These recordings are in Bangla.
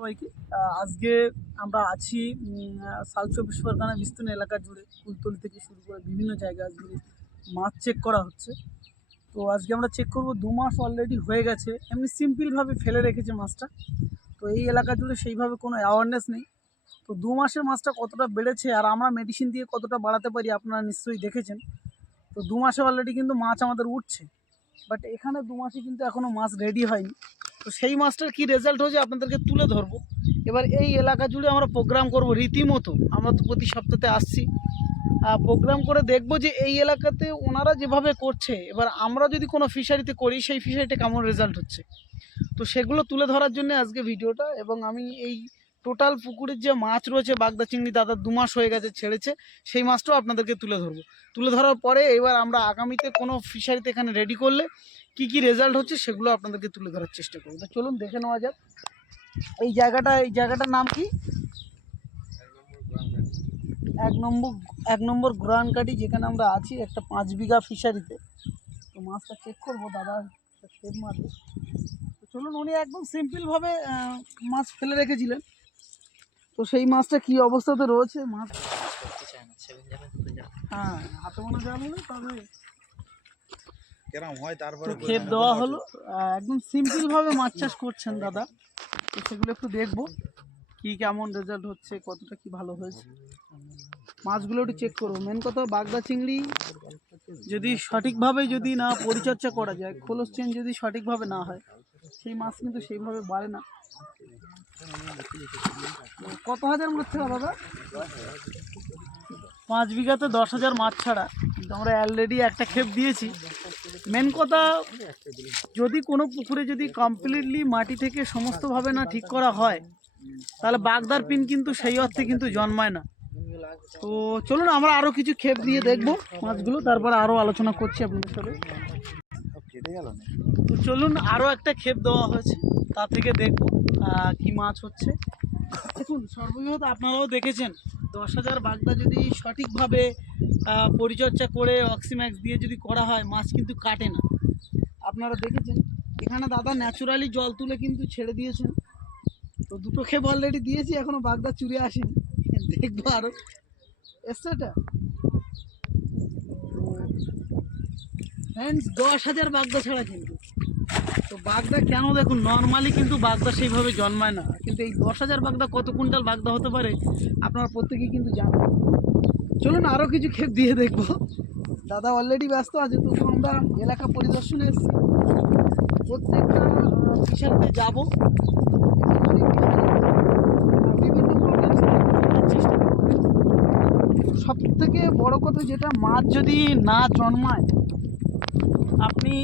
সবাইকে। আজকে আমরা আছি সাউথ চব্বিশ পরগনা বিস্তীর্ণ এলাকা জুড়ে কুলতলি থেকে শুরু করে বিভিন্ন জায়গায় জুড়ে মাছ চেক করা হচ্ছে। তো আজকে আমরা চেক করব, দু মাস অলরেডি হয়ে গেছে, এমনি সিম্পলভাবে ফেলে রেখেছে মাছটা। তো এই এলাকা জুড়ে সেইভাবে কোনো অ্যাওয়ারনেস নেই। তো দু মাসের মাছটা কতটা বেড়েছে আর আমরা মেডিসিন দিয়ে কতটা বাড়াতে পারি আপনারা নিশ্চয়ই দেখেছেন। তো দু মাসে অলরেডি কিন্তু মাছ আমাদের উঠছে বাট এখানে দু মাসে কিন্তু এখনও মাছ রেডি হয়নি। তো সেই মাছটার কি রেজাল্ট হয়েছে আপনাদেরকে তুলে ধরবো। এবার এই এলাকা জুড়ে আমরা প্রোগ্রাম করব রীতিমতো। আমরা তো প্রতি সপ্তাহে আসছি। প্রোগ্রাম করে দেখব যে এই এলাকাতে ওনারা যেভাবে করছে, এবার আমরা যদি কোনো ফিশারিতে করি, সেই ফিশারিতে কেমন রেজাল্ট হচ্ছে? তো সেগুলো তুলে ধরার জন্য আজকে ভিডিওটা এবং আমি এই টোটাল পুকুরের যে মাছ রয়েছে বাগদা চিংড়ি দাদা দু মাস হয়ে গেছে ছেড়েছে, সেই মাছটাও আপনাদেরকে তুলে ধরবো। তুলে ধরার পরে এবার আমরা আগামীতে কোনো ফিশারিতে এখানে রেডি করলে কি কি রেজাল্ট হচ্ছে সেগুলো আপনাদেরকে তুলে ধরার চেষ্টা করব। তো চলুন দেখে নেওয়া যাক। এই জায়গাটা, এই জায়গাটার নাম কি? এক নম্বর এক নম্বর গ্রানকাটি যেখানে আমরা আছি, একটা পাঁচ বিঘা ফিশারিতে তো মাছটা চেক করব, দাদা সেভ মারবে। চলুন, উনি একদম সিম্পলভাবে মাছ ফেলে রেখেছিলেন। তো সেই মাছটা কি অবস্থাতে রয়েছে? মাছ হ্যাঁ হাতে মনে হলে তবে কেরম হয় তারপরে ক্ষেত দেওয়া হলো। একদম সিম্পল ভাবে মাছ চাষ করছেন দাদা। তো সেগুলো একটু দেখব। কি কেমন রেজাল্ট হচ্ছে কতটা কি ভালো হয়েছে। মাছগুলো একটু চেক করব। মেন কথা বাগদা চিংড়ি। যদি সঠিকভাবে যদি না পরিচর্যা করা যায় খোলস চেন যদি সঠিকভাবে না হয় সেই মাছ কিন্তু সেইভাবে বাড়ে না। কত হাজার মাছ ছাড়া দাদা? পাঁচ বিঘাতে দশ হাজার মাছ ছাড়া। কিন্তু আমরা অলরেডি একটা ক্ষেপ দিয়েছি। মেন কথা যদি কোনো পুকুরে যদি কমপ্লিটলি মাটি থেকে সমস্তভাবে না ঠিক করা হয় তাহলে বাগদার পিন কিন্তু সেই অর্থে কিন্তু জন্মায় না। তো চলুন আমরা আরও কিছু ক্ষেপ দিয়ে দেখব মাছগুলো। তারপরে আরও আলোচনা করছি আপনাদের সাথে। তো চলুন আরও একটা ক্ষেপ দেওয়া হয়েছে। তা থেকে দেখব। কি মাছ হচ্ছে? দেখুন, সর্ববৃহৎ আপনারাও দেখেছেন, দশ হাজার বাগদা যদি সঠিকভাবে পরিচর্যা করে অক্সিম্যাক্স দিয়ে যদি করা হয়, মাছ কিন্তু কাটে না। আপনারা দেখেছেন, এখানে দাদা ন্যাচুরালি জল তুলে কিন্তু ছেড়ে দিয়েছেন। তো দুটো ক্ষেপ অলরেডি দিয়েছি এখনও বাগদা চুরে আসেনি। দেখব আরও এসছে এটা? দশ হাজার বাগদা ছাড়া কিন্তু। তো বাগদা কেন দেখুন নর্মালি কিন্তু বাগদা সেইভাবে জন্মায় না। কিন্তু এই দশ হাজার বাগদা কত কুইন্টাল বাগদা হতে পারে, আপনারা প্রত্যেকেই কিন্তু জানেন। চলুন আরও কিছু ক্ষেপ দিয়ে দেখব। দাদা অলরেডি ব্যস্ত আছে, তো আমরা এলাকা পরিদর্শনে এসেছি। প্রত্যেকটা ফিশারিতে যাব সব থেকে বড় কথা যেটা, মাছ যদি না জন্মায়, আপনি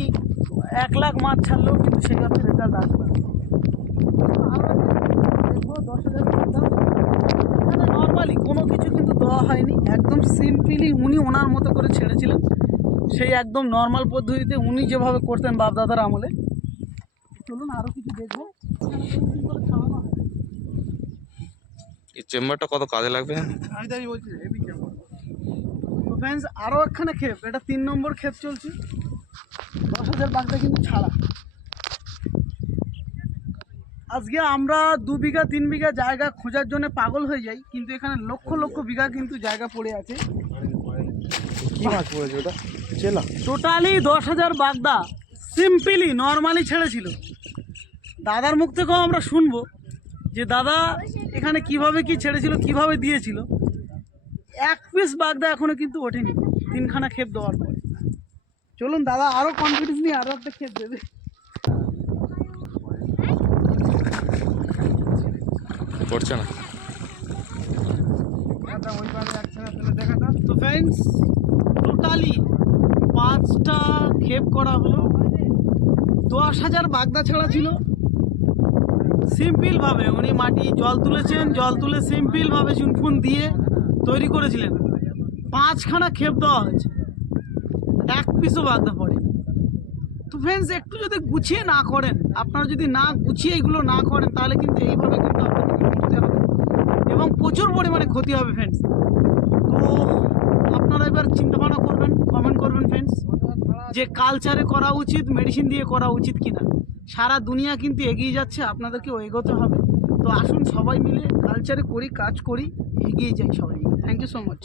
এক লাখ মাছ ছাড়লেও কিন্তু সেক্ষেত্রে রেজাল্ট আসবে না। দেখব দশ হাজার নর্মালি কোনো কিছু কিন্তু দেওয়া হয়নি। একদম সিম্পলি উনি ওনার মতো করে ছেড়েছিলেন। সেই একদম নর্মাল পদ্ধতিতে উনি যেভাবে করতেন বাপদাদার আমলে। চলুন আরও কিছু দেখব। এই চেম্বারটা কত কাজে লাগবে? আমি তাই বলছি হেভি কেমন তো ফ্রেন্ডস আরও একখানে ক্ষেপ এটা তিন নম্বর ক্ষেপ চলছে। দশ হাজার বাগদা কিন্তু ছাড়া। আজকে আমরা দু বিঘা তিন বিঘা জায়গা খোঁজার জন্য পাগল হয়ে যাই কিন্তু এখানে লক্ষ লক্ষ বিঘা কিন্তু জায়গা পড়ে আছে। কি মাছ পড়েছে ওটা? চেলা। টোটালি দশ হাজার বাগদা সিম্পলি নর্মালি ছেড়েছিল। দাদার মুখ থেকেও আমরা শুনব যে দাদা এখানে কীভাবে কি ছেড়েছিল কীভাবে দিয়েছিল। এক পিস বাগদা এখনও কিন্তু ওঠেনি। তিনখানা খেপ দেওয়ার পরে। চলুন দাদা আরও কনফিডেন্স নিয়ে আরও একটা ক্ষেপ দেবে পড়ছে না। তো ফ্রেন্ডস টোটালি পাঁচটা ক্ষেপ করা হলো। দশ হাজার বাগদা ছাড়া ছিল। সিম্পলভাবে উনি মাটি জল তুলেছেন জল তুলে সিম্পলভাবে চুনফুন দিয়ে তৈরি করেছিলেন। পাঁচখানা ক্ষেপ দেওয়া হয়েছে। পিসও বাগদা পড়ে তো ফ্রেন্ডস একটু যদি গুছিয়ে না করেন, আপনারা যদি না গুছিয়ে এগুলো না করেন, তাহলে কিন্তু এইভাবে কিন্তু আপনাদেরকে করতে হবে। এবং প্রচুর পরিমাণে ক্ষতি হবে ফ্রেন্ডস তো আপনারা এবার চিন্তা ভাবনা করবেন কমেন্ট করবেন ফ্রেন্ডস যে কালচারে করা উচিত মেডিসিন দিয়ে করা উচিত কিনা। সারা দুনিয়া কিন্তু এগিয়ে যাচ্ছে, আপনাদেরকেও এগোতে হবে। তো আসুন সবাই মিলে কালচারে করি, কাজ করি, এগিয়ে যাই সবাই থ্যাংক ইউ সো মাচ